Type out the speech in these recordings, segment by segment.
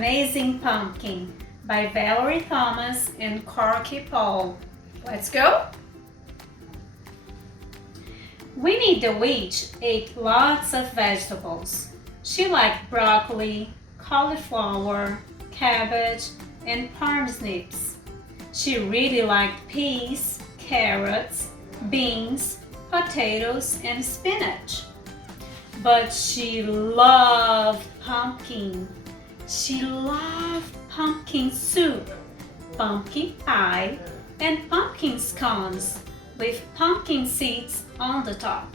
Amazing Pumpkin by Valerie Thomas and Corky Paul. Let's go! Winnie the Witch ate lots of vegetables. She liked broccoli, cauliflower, cabbage, and parsnips. She really liked peas, carrots, beans, potatoes, and spinach. But she loved pumpkin. She loved pumpkin soup, pumpkin pie, and pumpkin scones with pumpkin seeds on the top.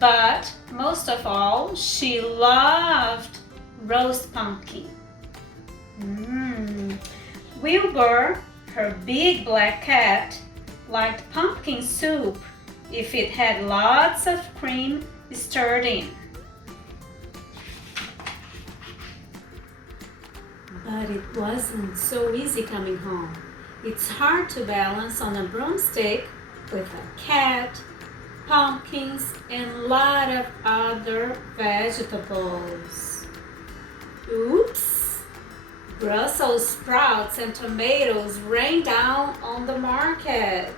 But most of all, she loved roast pumpkin. Wilbur, her big black cat, liked pumpkin soup if it had lots of cream stirred in. But it wasn't so easy coming home. It's hard to balance on a broomstick with a cat, pumpkins, and a lot of other vegetables. Oops! Brussels sprouts and tomatoes rained down on the market.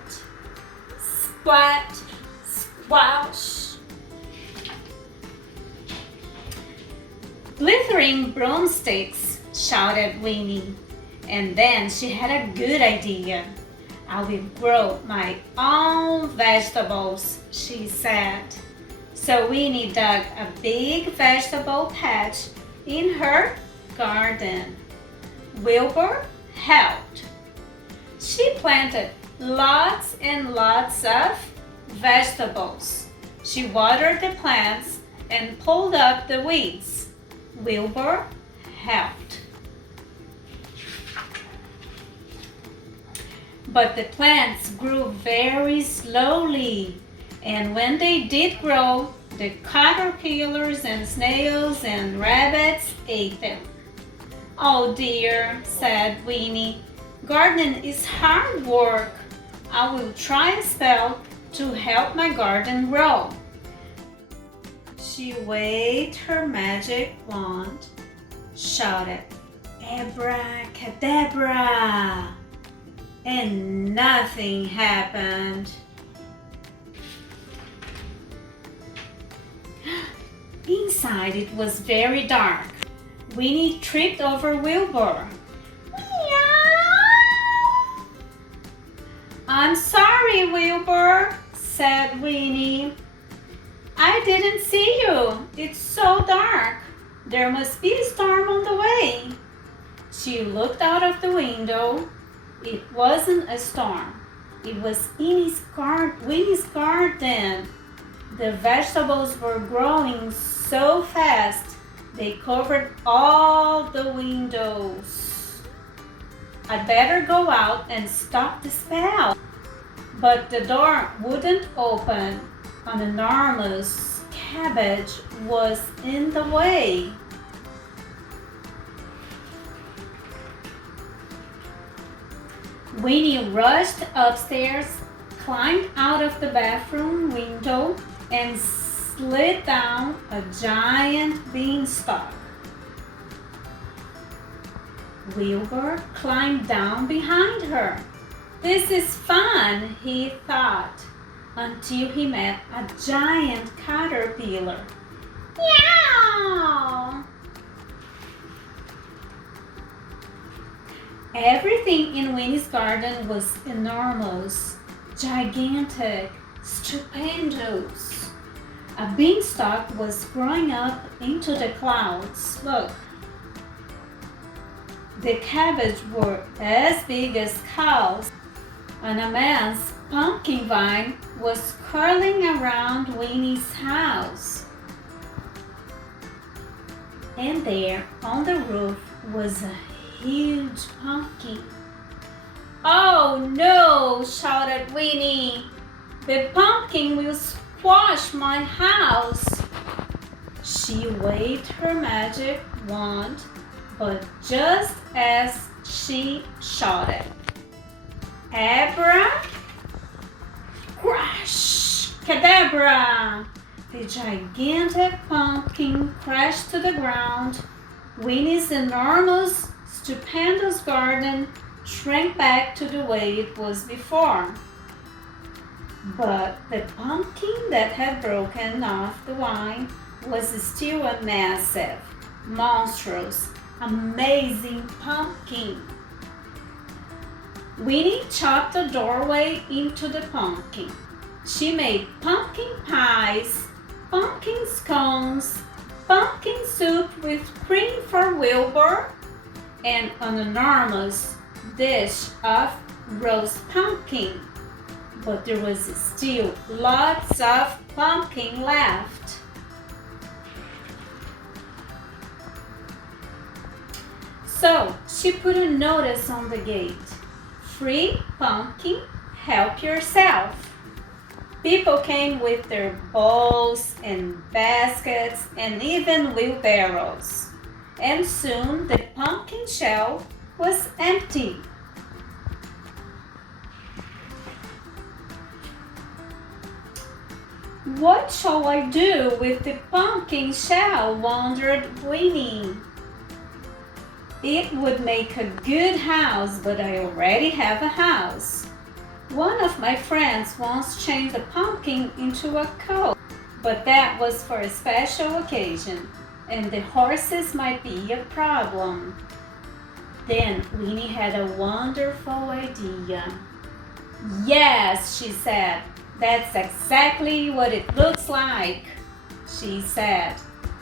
Splat! Squash! Glittering broomsticks, shouted Winnie. And then she had a good idea. I will grow my own vegetables, she said. So Winnie dug a big vegetable patch in her garden. Wilbur helped. She planted lots and lots of vegetables. She watered the plants and pulled up the weeds. Wilbur helped. But the plants grew very slowly, and when they did grow, the caterpillars and snails and rabbits ate them. Oh dear, said Winnie, gardening is hard work. I will try a spell to help my garden grow. She waved her magic wand, shouted, Abracadabra! And nothing happened. Inside it was very dark. Winnie tripped over Wilbur. Meow! I'm sorry, Wilbur, said Winnie. I didn't see you. It's so dark. There must be a storm on the way. She looked out of the window. It wasn't a storm. It was Winnie's garden. The vegetables were growing so fast, they covered all the windows. I'd better go out and stop the spell. But the door wouldn't open. An enormous cabbage was in the way. Winnie rushed upstairs, climbed out of the bathroom window, and slid down a giant beanstalk. Wilbur climbed down behind her. This is fun, he thought, until he met a giant caterpillar. Meow! Everything in Winnie's garden was enormous, gigantic, stupendous. A beanstalk was growing up into the clouds. Look. The cabbage were as big as cows. An immense pumpkin vine was curling around Winnie's house. And there on the roof was a huge pumpkin. Oh no, shouted Winnie. The pumpkin will squash my house. She waved her magic wand, but just as she shouted, Abra, crash, cadabra! The gigantic pumpkin crashed to the ground Winnie's enormous, stupendous garden shrank back to the way it was before. But the pumpkin that had broken off the vine was still a massive, monstrous, amazing pumpkin. Winnie chopped a doorway into the pumpkin. She made pumpkin pies, pumpkin scones, pumpkin soup with cream for Wilbur, and an enormous dish of roast pumpkin. But there was still lots of pumpkin left. So she put a notice on the gate. Free pumpkin, help yourself. People came with their bowls and baskets and even wheelbarrows. And soon the pumpkin shell was empty. What shall I do with the pumpkin shell? Wondered Winnie. It would make a good house, but I already have a house. One of my friends once changed the pumpkin into a coat, but that was for a special occasion, and the horses might be a problem. Then Winnie had a wonderful idea. Yes, she said, that's exactly what it looks like, she said.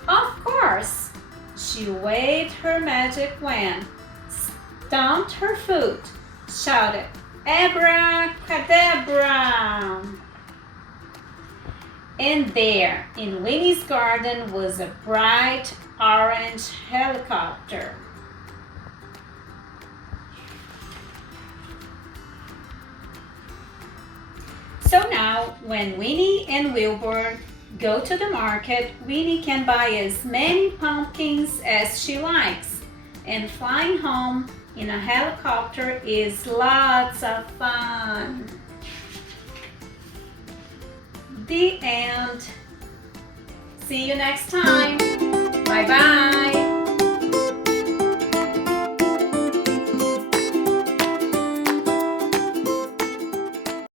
Of course. She waved her magic wand, stomped her foot, shouted, Abracadabra! And there, in Winnie's garden, was a bright orange helicopter. So now, when Winnie and Wilbur go to the market, Winnie can buy as many pumpkins as she likes. And flying home in a helicopter is lots of fun. The end. See you next time. Bye-bye.